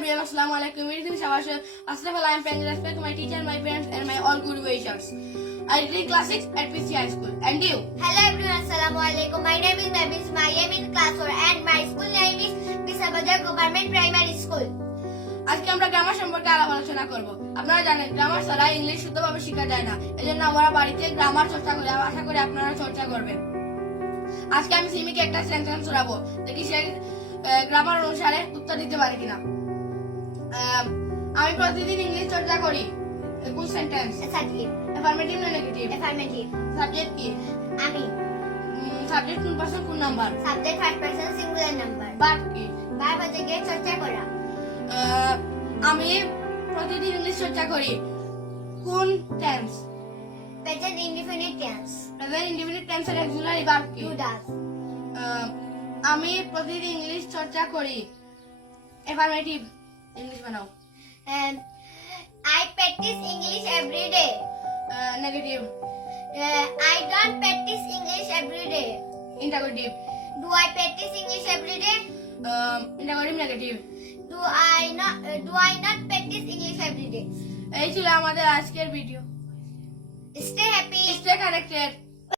everyone, assalamu alaikum. Greetings, Shabasha. First of all, I am paying respect to my teacher, my parents, and my all good wishes. I read class 6 at PC High School. And you? Hello everyone, Assalamu alaikum. My name is Nabil I am in class 4 and my school name is Bisabadar Government Primary School. আজকে আমরা grammar সম্পর্কে আলাপ আলোচনা করব আপনারা জানেন grammar ছাড়া English শুদ্ধভাবে শেখা যায় না এজন্য আমরা বাড়িতে গ্রামার চর্চা করি আশা করি আপনারা চর্চা করবেন আজকে আমি সিমিকে একটা সেন্টেন্স শোনাবো দেখি সে গ্রামার অনুসারে উত্তর দিতে পারে কিনা আমি প্রতিদিন ইংলিশ চর্চা করি। কোন সেন্টেন্স Affirmative. অ্যাফার্মেটিভ না নেগেটিভ Affirmative. সাবজেক্ট কি? আমি। সাবজেক্ট কোন পার্সন কোন number subject first person singular number but কি? বার হচ্ছে গিয়ে চর্চা করা। আমি প্রতিদিন ইংলিশ চর্চা করি। কোন tense present indefinite tense present independent টেন্সের অক্সিলারি ভার্ব কি? ডু ডাস আমি প্রতিদিন ইংলিশ চর্চা করি। এফার্মেটিভ ইংলিশ বানাও I practice English every day. Negative Uh, I don't practice English every day. Interrogative Do I practice English every day? Interrogative negative Do I not? Uh, do I not practice English every day? এই ছিল আমাদের আজকের video Stay happy. Stay connected